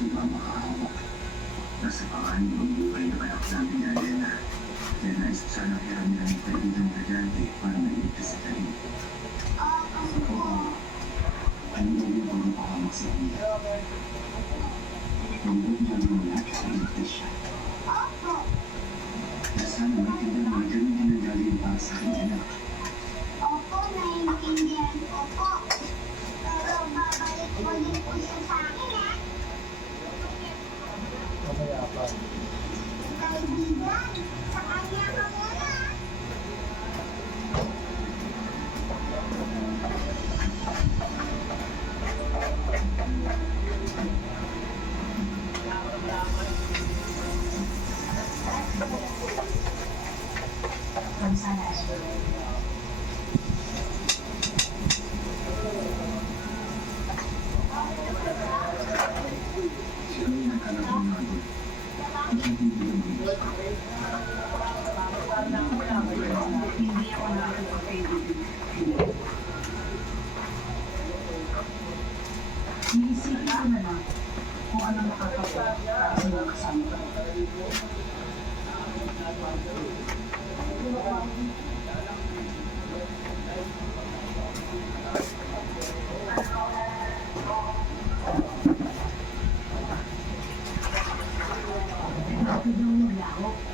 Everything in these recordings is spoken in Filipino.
ipapakahawak. Nasa pakahan ang buhay na kayakap namin ni sana ng kaibigan ni Adante para mailigtas si Karim. Oo. Ano daw yung pagpapakahawak sa kanya? Ang buhay niya ng lahat ay iligtas siya. Na sana na ganun ginagaling para sa kanya na. Opo, naiintindihan po. Din po Inisipin ko na kung anong nakakapag sa mga kasama ko. trabajo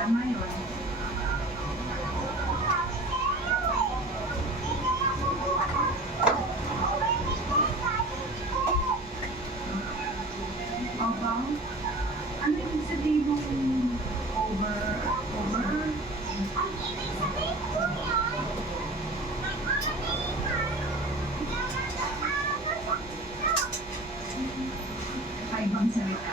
tama yun. Obang? Ano ibig sabihin mo over, over? Ang ibig sabihin ko yan, Kaibang salita.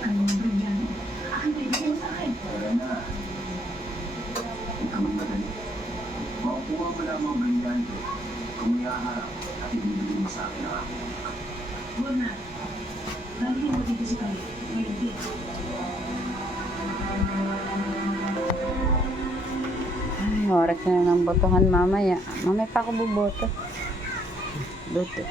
Ano yung brilyante? Akin sa akin. Wala na. Ikaw. Makukuha mo lang mga at ibibigay mo sa akin ang. Ngayon dito. Ay, oras na ng botohan mamaya. Mamaya pa ako buboto. Luto.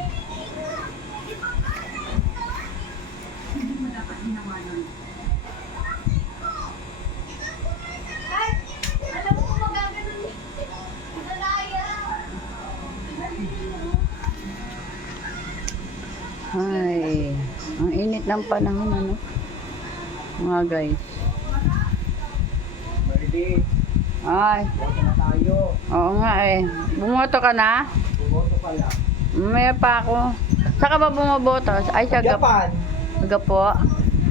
Ay, ang init ng panahon, ano? Mga guys. Ay, oo nga eh. Bumoto ka na? Bumoto pa Mamaya pa ako. Saan ka ba bumoboto? Ay, sa Gap. Japan. Gapo.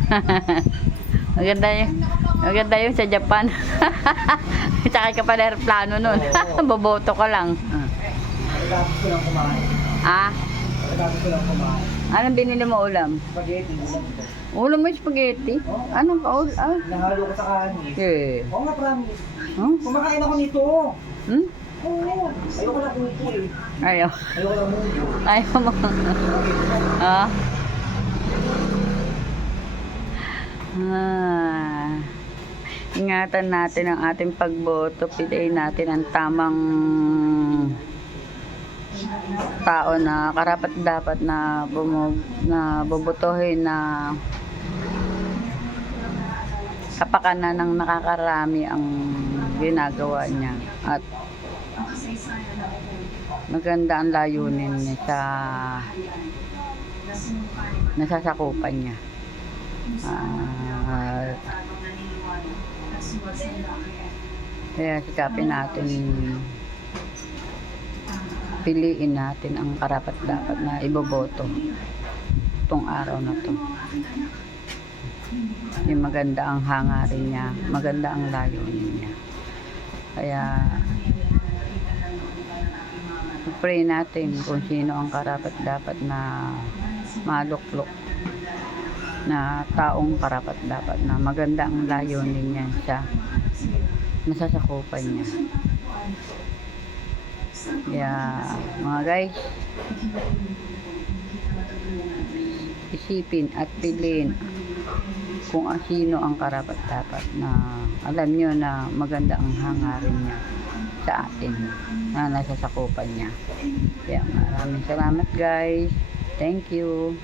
maganda yung, maganda yung sa Japan. Sakay ka pa na aeroplano nun. Boboto ka lang. Pagkatapos ko lang kumain. Ah, Pagkatapos ko lang kumain. anong binili mo ulam? Spaghetti, ulam mo spaghetti? Anong ka ulam? Ah, Nahalo ko sa kanin. okay. Oo nga, promise. Huh? Kumakain ako nito. Hmm? Oo. Ayoko na eh. Ayaw. Ayoko na mundo. Ayaw mo. ah. Ah. Ingatan natin ang ating pagboto. Piliin natin ang tamang tao na karapat dapat na bumo, na bobotohin na kapakanan ng nakakarami ang ginagawa niya at maganda ang layunin niya sa nasasakupan niya. Ah, kaya sikapin natin piliin natin ang karapat dapat na iboboto itong araw na to. Yung maganda ang hangarin niya, maganda ang layunin niya. Kaya pray natin kung sino ang karapat dapat na maluklok na taong karapat dapat na maganda ang layunin niya sa nasasakupan niya. Kaya mga guys, isipin at piliin kung sino ang karapat dapat na alam nyo na maganda ang hangarin niya sa atin na nasasakupan niya. Kaya maraming salamat guys. Thank you.